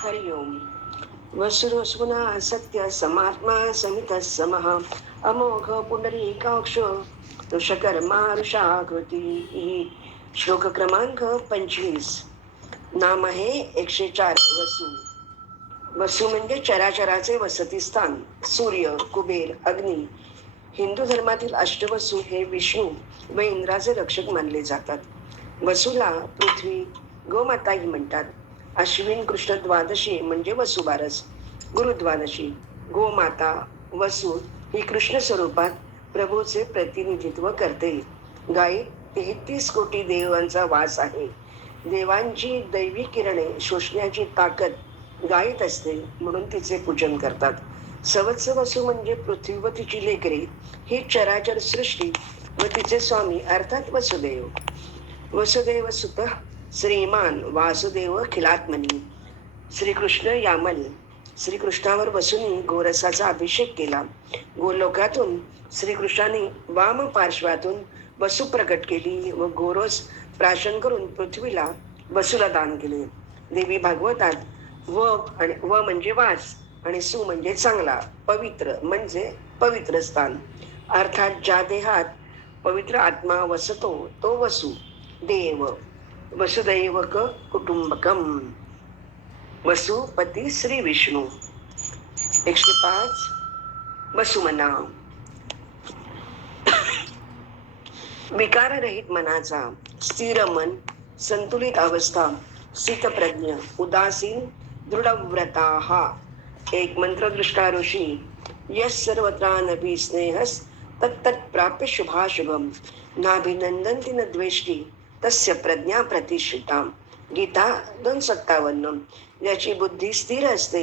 हरि ओम वसुरसुना सत्य समात्मा समित समः। अमोघ पुंडरीकाक्ष ऋषकर्मा ऋषाकृती। श्लोक क्रमांक पंचवीस। नाम आहे एकशे चार वसू। वसू म्हणजे चराचराचे वसतिस्थान सूर्य कुबेर अग्नी. हिंदू धर्मातील अष्टवसू हे विष्णू व इंद्राचे रक्षक मानले जातात. वसूला पृथ्वी गोमाताही म्हणतात. अश्विन कृष्ण द्वादशी म्हणजे वसुबारस. गुरुद्वादशी गोमाता वसू ही कृष्ण स्वरूपात प्रभूचे प्रतिनिधित्व करते. गायी तेहतीस कोटी देवांचा वास आहे. देवांची दैवी किरणे शोषण्याची ताकद गायीत असते म्हणून तिचे पूजन करतात. सवत्स वसू म्हणजे पृथ्वी व तिची लेकरे ही चराचर सृष्टी व तिचे स्वामी अर्थात वसुदेव. वसुदेव सुत श्रीमान वासुदेव खिलात्मनी. श्रीकृष्ण यामल. श्रीकृष्णावर बसून गोरसाचा अभिषेक केला. गोलोकातून श्रीकृष्णाने वाम पार्श्वातून वसू प्रकट केली व गोरस प्राशन करून पृथ्वीला वसूला दान केले. देवी भागवतात व आणि व म्हणजे वास आणि सु म्हणजे चांगला पवित्र म्हणजे पवित्र स्थान. अर्थात ज्या देहात पवित्र आत्मा वसतो तो वसू देव. वसुदैवक कुटुंबकम। वसुपती श्री विष्णू। एकशे पाच वसुमना। विकाररहित मनाचा स्थिर मन संतुलित अवस्था स्थितप्रज्ञ उदासीन दृढव्रता। हा एक मंत्रदृष्टा ऋषी यस सर्वत्रानभि स्नेहस तत्तत् प्राप्य शुभाशुभम। नाभिनंदन्ति न द्वेष्टी। तस्य प्रज्ञा प्रतिष्ठिता गीता दोन सत्तावन्न ज्याची बुद्धी स्थिर असते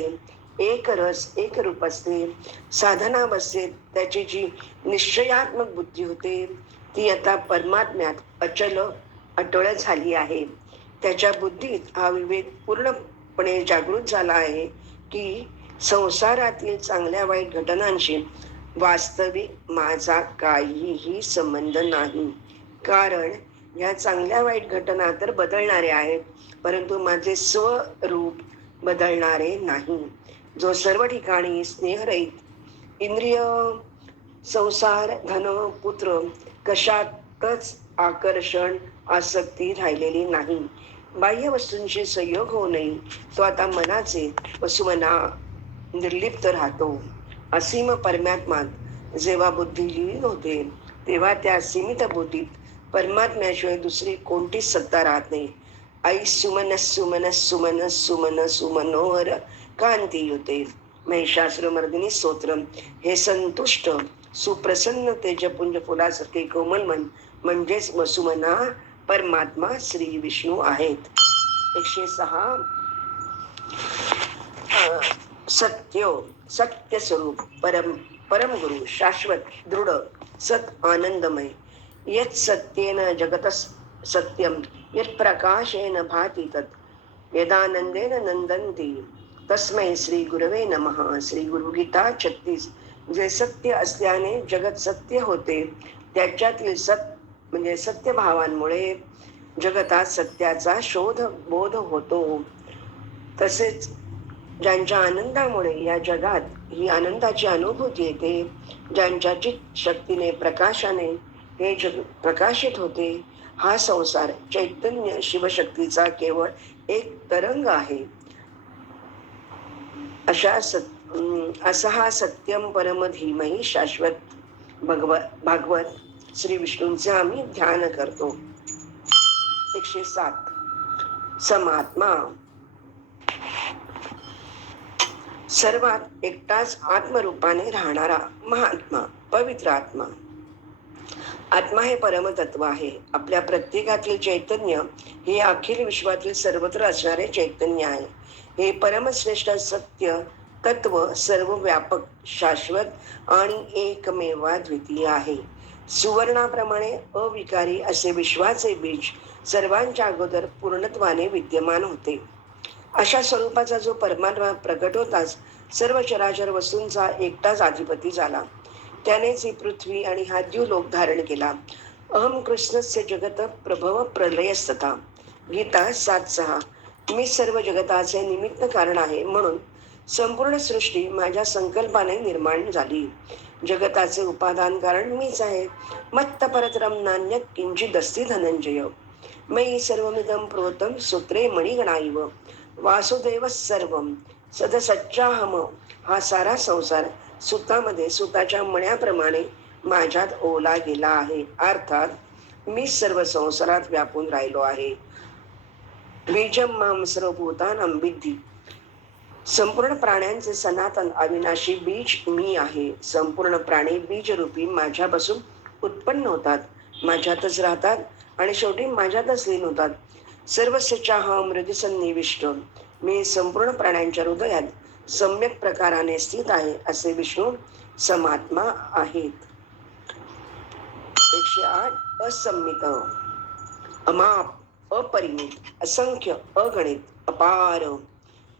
एक रस एक रूप असते. साधना बसते त्याची जी निश्चयात्मक बुद्धी होते ती आता परमात्म्यात अचल अटळ झाली आहे. त्याच्या बुद्धीत हा विवेक पूर्णपणे जागृत झाला आहे की संसारातील चांगल्या वाईट घटनांशी वास्तविक माझा काहीही संबंध नाही. कारण ह्या चांगल्या वाईट घटना तर बदलणारे आहेत परंतु माझे स्वरूप बदलणारे नाही. जो सर्व ठिकाणी स्नेहरहित इंद्रिय संसार धन पुत्र कशातच आकर्षण आसक्ती राहिलेली नाही. बाह्य वस्तूंशी संयोग होऊ नये तो आता मनाचे वसुमना निर्लिप्त राहतो. असीम परमात्मात जेव्हा बुद्धी लीन होते तेव्हा त्या सीमित बुद्धीत परमात्म्याशिवाय दुसरी कोणतीच सत्ता राहत नाही. आई सुमन सुमन सुमन सुमन सुमनोहर कांती होते महिषासुरमर्दिनी स्तोत्र हे संतुष्ट सुप्रसन्न तेजपुंज फुलासारखे कोमल मन म्हणजेच वसुमना परमात्मा श्री विष्णू आहेत. एकशे सहा सत्य सत्यो सत्य स्वरूप परम परम गुरु शाश्वत दृढ सत आनंदमय. यत् सत्येन जगत सत्यम यत् प्रकाशेन भाति तत्। यदानंदेन नंदन्ति तस्मै श्री गुरवे नमः। श्री गुरु गीता छत्तीस जे सत्य असल्याने जगत सत्य होते। त्याच्यातील सत म्हणजे सत्य भावांमुळे जगतात सत्याचा शोध बोध होतो। तसेच ज्यांच्या आनंदामुळे या जगात ही आनंदाची अनुभूती येते ज्यांच्या चित शक्तीने प्रकाशाने हे जग प्रकाशित होते. हा संसार चैतन्य शिवशक्तीचा केवळ एक तरंग आहे. अशा सत असा हा सत्यम परम धीमही शाश्वत भगवत भागवत श्री विष्णूंचे आम्ही ध्यान करतो. एकशे सात. समात्मा. सर्वात एकटाच आत्मरूपाने राहणारा महात्मा पवित्र आत्मा. आत्मा हे परमतत्व आहे. आपल्या प्रत्येकातील चैतन्य हे अखिल विश्वातील सर्वत्र असणारे चैतन्य आहे. हे परमश्रेष्ठ सत्य तत्व सर्व व्यापक शाश्वत आणि एकमेवा द्वितीय आहे. सुवर्णाप्रमाणे अविकारी असे विश्वाचे बीज सर्वांच्या अगोदर पूर्णत्वाने विद्यमान होते. अशा स्वरूपाचा जो परमात्मा प्रकट होताच सर्व चराचर वस्तूंचा एकटाच अधिपती झाला. त्यानेच ही पृथ्वी आणि हा लोक धारण केला. अहम कृष्णस्य जगत प्रभव प्रलयस्तथा गीता सात सहा. मी सर्व जगताचे निमित्त कारण आहे म्हणून संपूर्ण सृष्टी माझ्या संकल्पाने निर्माण झाली. जगताचे उपादान कारण मीच आहे. मत्त परतरम नान्य किंचित अस्ति धनंजय. मयी सर्वमिदं प्रोतम सूत्रे मणिगणाईव वासुदेव सर्व. सदसच्चाहम. हा सारा संसार सुतामध्ये सुताच्या मण्याप्रमाणे माझ्यात ओला गेला आहे. अर्थात मी सर्व संसारात व्यापून राहिलो आहे. बीजम माम सर्वभूतानां विद्धी संपूर्ण प्राण्यांचे सनातन अविनाशी बीज मी आहे. संपूर्ण प्राणी बीजरूपी माझ्यापासून उत्पन्न होतात. माझ्यातच राहतात आणि शेवटी माझ्यातच लीन होतात. सर्वस्याच्या हा मृदसन्निविष्ट. मी संपूर्ण प्राण्यांच्या हृदयात सम्यक प्रकाराने स्थित आहे असे विष्णू समात्मा आहेत. एकशे आठ असंमित अमाप अपरिमित असंख्य अगणित अपार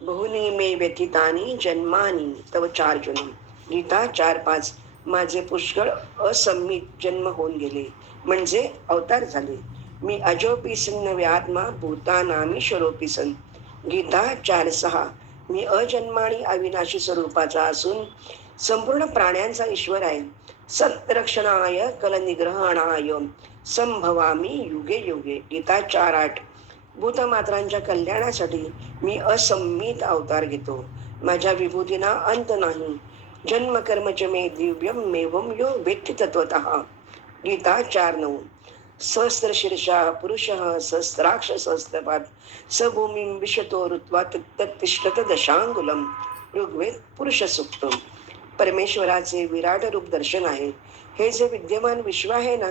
बहुनी मे व्यथितानी जन्मानी तव चार जन्म गीता चार पाच माझे पुष्कळ असंमित जन्म होऊन गेले म्हणजे अवतार झाले. मी अजोपी सन व्यात्मा भूतानामी शरोपी सन गीता चार सहा मी अजन्म आणि अविनाशी स्वरूपाचा असून संपूर्ण प्राण्यांचा ईश्वर आहे. सत्रक्षणाय कलनिग्रहणाय संभवामी युगे युगे. गीता चार आठ. भूतमात्रांच्या कल्याणासाठी मी असंमित अवतार घेतो. माझ्या विभूतीना अंत नाही. जन्मकर्मच मे दिव्यम मेवम यो वेत्ती तत्वत गीता चार नऊ. सहस्त्र शीर्षा पुरुष सहस्त्राक्ष सहस्त्रपात सभूमी विशतो ऋत्वा तत्तिष्ठत दशांगुलम ऋग्वेद पुरुष परमेश्वराचे विराट रूप दर्शन आहे. हे जे विद्यमान विश्व आहे ना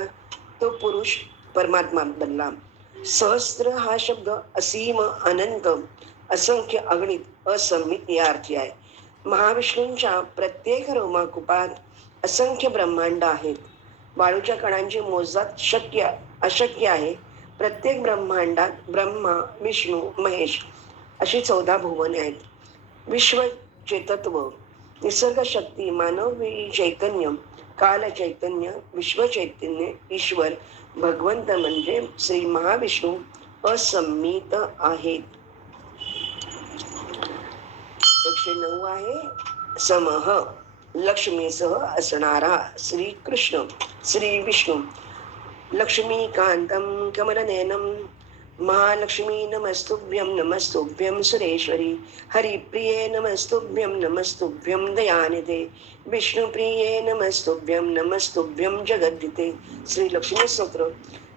तो पुरुष परमात्मा बनला. सहस्त्र हा शब्द असीम अनंत असंख्य अगणित असंमित या अर्थी आहे. महाविष्णूंच्या प्रत्येक रोमाकुपात असंख्य ब्रह्मांड आहेत. वाळूच्या कणांची मोजात शक्य अशक्य आहे. प्रत्येक ब्रह्मांडात ब्रह्मा विष्णू महेश अशी चौदा भुवने आहेत. विश्व चेतत्व निसर्ग शक्ती मानवी चैतन्य काल चैतन्य विश्व चैतन्य ईश्वर भगवंत म्हणजे श्री महाविष्णू असंमित आहेत. एकशे नऊ आहे समह. लक्ष्मीसह असणारा श्रीकृष्ण श्री विष्णू लक्ष्मीकांतं कमलनयनं महालक्ष्मी नमस्तुभ्यं नमस्तुभ्यं सुरेश्वरी. हरिप्रिये नमस्तुभ्यं नमस्तुभ्यं दयानिधे. विष्णुप्रिये नमस्तुभ्यं नमस्तुभ्यं जगद्दिते. श्री लक्ष्मी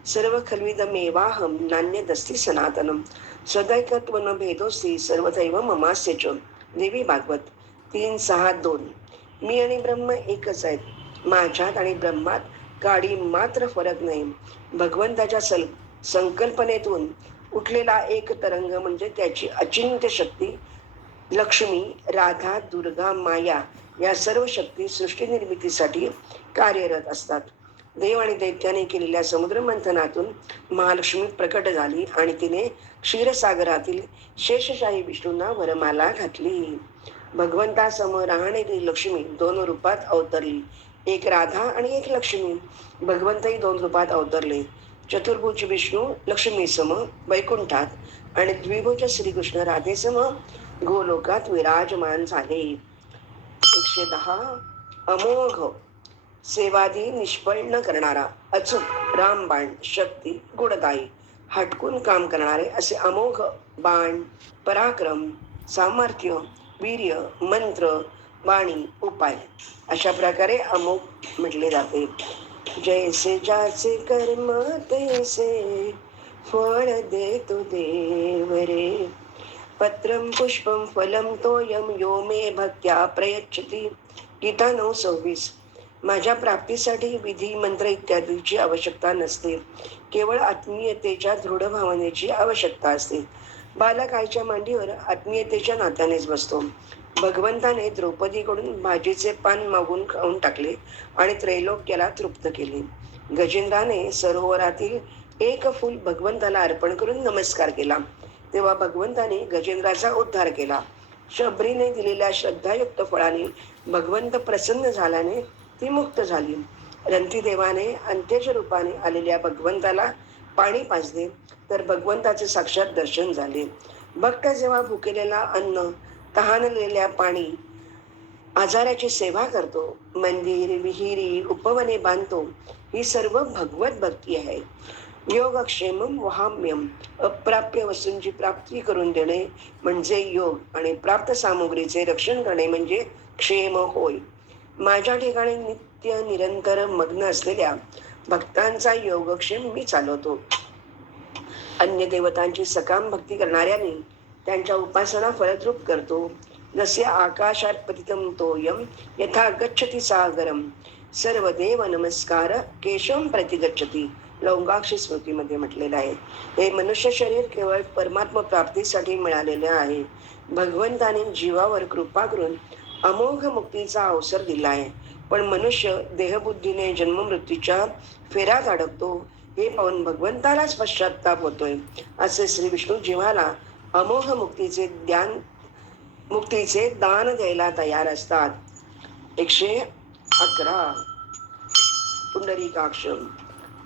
सर्व खल्विदमेवाहं नान्यदस्ति सनातनं. सदैकत्व न भेदोस्ति सर्वदैव ममास्य च. देवी भागवत. तीन सहा दोन. मी आणि ब्रह्म एकच आहेत. माझ्यात आणि ब्रह्मात काडी मात्र फरक नाही. भगवंताच्या सल संकल्पनेतून उठलेला एक तरंग म्हणजे त्याची अचिंत्य शक्ती लक्ष्मी राधा दुर्गा माया या सर्व शक्ती सृष्टी निर्मितीसाठी कार्यरत असतात. देव आणि दैत्याने केलेल्या समुद्र मंथनातून महालक्ष्मी प्रकट झाली आणि तिने क्षीरसागरातील शेषशाही विष्णूंना वरमाला घातली. भगवंतासमोर राहणारी लक्ष्मी दोन रूपात अवतरली. एक राधा आणि एक लक्ष्मी. भगवंतही दोन रूपात अवतरले. चतुर्भुज विष्णू लक्ष्मीसम वैकुंठात आणि द्विभुज श्रीकृष्ण राधेसम गोलोकात विराजमान झाले. एकशे दहा अमोघ. सेवादी निष्फळ न करणारा. अचूक रामबाण शक्ती गुणदायी. हटकून काम करणारे असे अमोघ बाण पराक्रम सामर्थ्य वीर्य मंत्र वाणी उपाय. अशा प्रकारे अमुक म्हटले जाते. जैसे ज्याचे कर्म तैसे फळ देतो देव रे पत्रम पुष्पम फलम तोयम यो मे भक्त्या प्रयच्छती. गीता नऊ सव्वीस. माझ्या प्राप्तीसाठी विधी मंत्र इत्यादीची आवश्यकता नसते. केवळ आत्मीयतेच्या दृढ भावनेची आवश्यकता असते. बालक आईच्या मांडीवर आत्मीयतेच्या नात्यानेच बसतो. भगवंताने द्रौपदीकडून भाजीचे पान मागून खाऊन टाकले आणि त्रैलोक्याला तृप्त केले. गजेंद्राने सरोवरातील एक फूल भगवंताला अर्पण करून नमस्कार केला. तेव्हा भगवंताने गजेंद्राचा उद्धार केला. शबरीने दिलेल्या श्रद्धायुक्त फळाने भगवंत प्रसन्न झाल्याने ती मुक्त झाली. रंतीदेवाने अंत्यज रूपाने आलेल्या भगवंताला पाणी पाजले तर भगवंताचे साक्षात दर्शन झाले. भक्त जेव्हा भुकेलेला अन्न तहानलेल्या पाणी आजाराची सेवा करतो मंदिर विहिरी उपवने बांधतो ही सर्व भगवत भक्ती आहे. योगक्षेम वहाम्यम अप्राप्य वस्तूंची प्राप्ती करून देणे म्हणजे योग आणि प्राप्त सामुग्रीचे रक्षण करणे म्हणजे क्षेम होय. माझ्या ठिकाणी नित्य निरंतर मग्न असलेल्या भक्तांचा योगक्षेम मी चालवतो. अन्य देवतांची सकाम भक्ती करणाऱ्याने त्यांच्या उपासना फलद्रूप करतो. जसे आकाशात पतितम तोयम यथा गच्छती सागरम. सर्व देव नमस्कार केशम प्रतिगच्छती लौंगाक्षी स्मृतीमध्ये म्हटलेलं आहे. हे मनुष्य शरीर केवळ परमात्मा प्राप्तीसाठी मिळालेले आहे. भगवंताने जीवावर कृपा करून अमोघ मुक्तीचा अवसर दिला आहे. पण मनुष्य देहबुद्धीने जन्ममृत्यूच्या फेऱ्यात अडकतो हे पाहून भगवंतालाच पश्चाताप होतोय. असे श्री विष्णू जीवाला अमोघ मुक्तीचे ज्ञान मुक्तीचे दान द्यायला तयार असतात. एकशे अकरा. पुंडरीकाक्ष.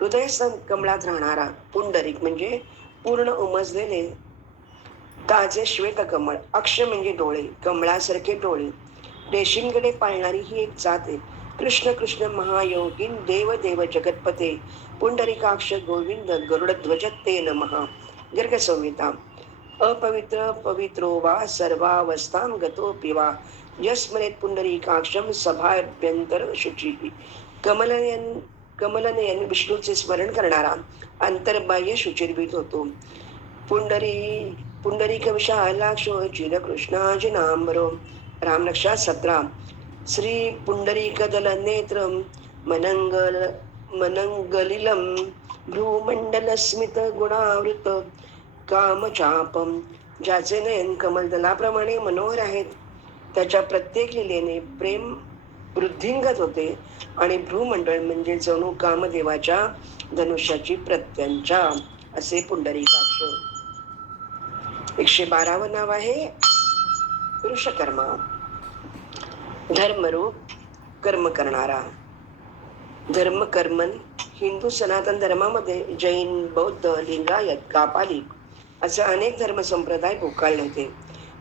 हृदय कमळात राहणारा पुंडरीक म्हणजे पूर्ण उमजलेले ताजे श्वेत कमळ अक्ष म्हणजे डोळे कमळासारखे डोळे. रेशीमकडे पाळणारी ही एक जात आहे. कृष्ण कृष्ण महायोगीन देव देव जगतपते पुंडरिकाक्ष गोविंद गरुडध्वज ते नमः। दीर्घ संहिता अपवित्र पवित्रो वा सर्वावस्थां गतोऽपि वा यस्मरेत पुंडरीकाक्षम सभाभ्यंतर शुची। कमलनयन कमलनयन विष्णूचे स्मरण करणारा अंतर्बाह्य शुचिर्भित होतो। पुंडरी पुंडरीक विशालाक्ष चिर कृष्णाजिनांबरो रामरक्षा सत्रा। श्री पुंडरीकदल नेत्र मनंगल मनंगलिलम भ्रूमंडल स्मित गुणावृत कामचापम ज्याचे नयन कमलदलाप्रमाणे मनोहर आहेत. त्याच्या प्रत्येक लिलेने प्रेम वृद्धिंगत होते आणि भ्रूमंडळ म्हणजे जणू कामदेवाच्या धनुष्याची प्रत्यंचा असे पुंडरीकाक्ष. एकशे बारावं नाव आहे पुरुषकर्मा. धर्मरूप कर्म करणारा. धर्म कर्मन हिंदू सनातन धर्मामध्ये जैन बौद्ध लिंगायत कापालिक असे अनेक धर्म संप्रदाय पुकारले होते.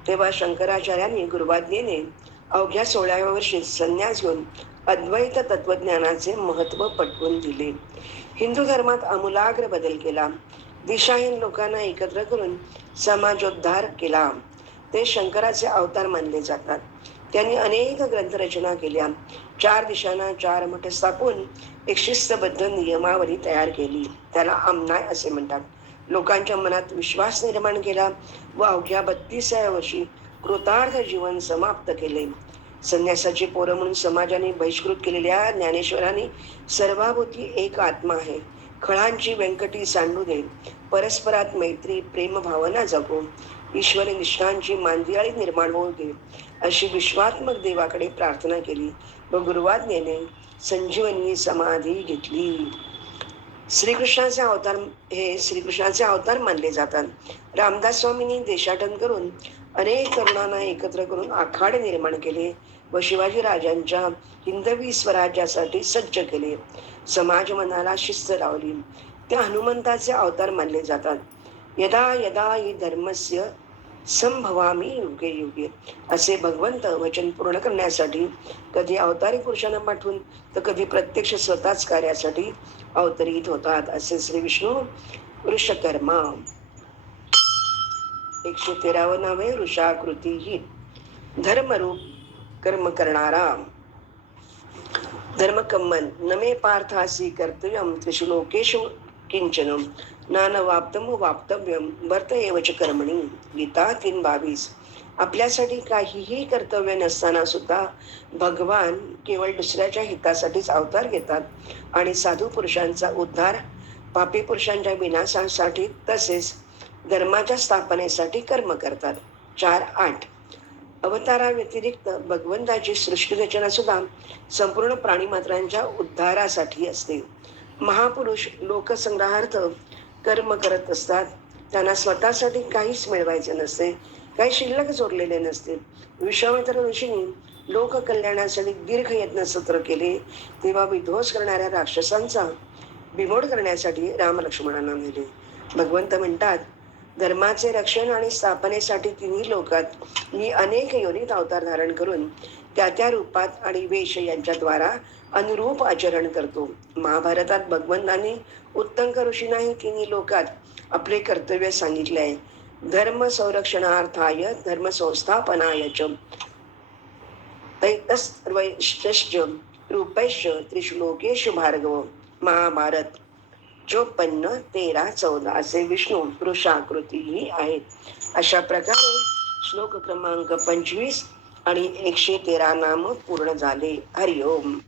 तेव्हा शंकराचार्यांनी गुरुवाज्ञेने अवघ्या सोळाव्या वर्षी संन्यास घेऊन अद्वैत तत्वज्ञानाचे महत्त्व पटवून दिले. हिंदू धर्मात आमूलाग्र बदल केला. दिशाहीन लोकांना एकत्र करून समाजोद्धार केला. ते शंकराचे अवतार मानले जातात. त्यांनी अनेक ग्रंथरचना केल्या. चार दिशांना चार मठ स्थापून एक शिस्तबद्ध नियमावली तयार केली. त्याला आमनाय असे म्हणतात. लोकांच्या मनात विश्वास निर्माण केला व अवघ्या बत्तीसाव्या वर्षी कृतार्थ जीवन समाप्त केले. संन्यासाची पोरं म्हणून समाजाने बहिष्कृत केलेल्या ज्ञानेश्वरांनी सर्वाभोती एक आत्मा आहे. खळांची व्यंकटी सांडू दे. परस्परात मैत्री प्रेम भावना जगो. ईश्वरी निष्ठांची मांदियाळी निर्माण होऊ दे अशी विश्वात्मक देवाकडे प्रार्थना केली. व गुरुवाज्ञेने संजीवनी समाधी घेतली. श्रीकृष्णाचे अवतार हे श्रीकृष्णाचे अवतार मानले जातात. रामदास स्वामींनी देशाटन करून अनेक तरुणांना एकत्र करून आखाडे निर्माण केले व शिवाजी राजांच्या हिंदवी स्वराज्यासाठी सज्ज केले. समाज मनाला शिस्त लावली. त्या हनुमंताचे अवतार मानले जातात. यदा यदा ही धर्मस्य संभवामी युगे युगे असे भगवंत वचन पूर्ण करण्यासाठी कधी अवतारी पुरुषांना पाठवून तर कधी प्रत्यक्ष स्वतःच कार्यासाठी अवतरित होतात असे श्री विष्णू वृषकर्मा. एकशे तेरावं नाव वृषाकृती ही. धर्मरूप कर्म करणारा. धर्मकम्मन नमे पार्थासी कर्तव्यम त्रिशुलोकेशु किंचन किंचनम नान वाप्तम वाप्तव्यम वर्त एवच कर्मणी गीता तीन बावीस. आपल्यासाठी काहीही कर्तव्य नसताना सुद्धा भगवान केवळ दुसऱ्याच्या हितासाठीच अवतार घेतात आणि साधू पुरुषांचा उद्धार पापी पुरुषांच्या विनाशासाठी तसेच धर्माच्या स्थापनेसाठी कर्म करतात. चार आठ. अवतारा व्यतिरिक्त भगवंताची सृष्टी रचना सुद्धा संपूर्ण प्राणीमात्रांच्या उद्धारासाठी असते. महापुरुष लोकसंग्रहार्थ कर्म करत असतात. त्यांना स्वतःसाठी काहीच मिळवायचे नसते. काही शिल्लक जोडलेले नसते. विश्वामित्र ऋषींनी लोककल्याणासाठी दीर्घ यत्न सत्र केले. तेव्हा विध्वंस करणाऱ्या राक्षसांचा बिमोड करण्यासाठी राम लक्ष्मणांना नेले. भगवंत म्हणतात धर्माचे रक्षण आणि स्थापनेसाठी तिन्ही लोकात मी अनेक योनीत अवतार धारण करून त्या त्या रूपात आणि वेश यांच्याद्वारा अनुरूप आचरण करतो. महाभारतात भगवंताने उत्तंक ऋषींनाही तिन्ही लोकात आपले कर्तव्य सांगितले आहे. धर्म संरक्षणार्थाय धर्म संस्थापनाय च. तैतस्वैश्च रूपैश्च त्रिश्लोकेशु भार्गव महाभारत. चोपन्न तेरा चौदा असे विष्णू पुरुषाकृतीही आहेत. अशा प्रकारे श्लोक क्रमांक पंचवीस आणि एकशे तेरा नाम पूर्ण झाले. हरिओम.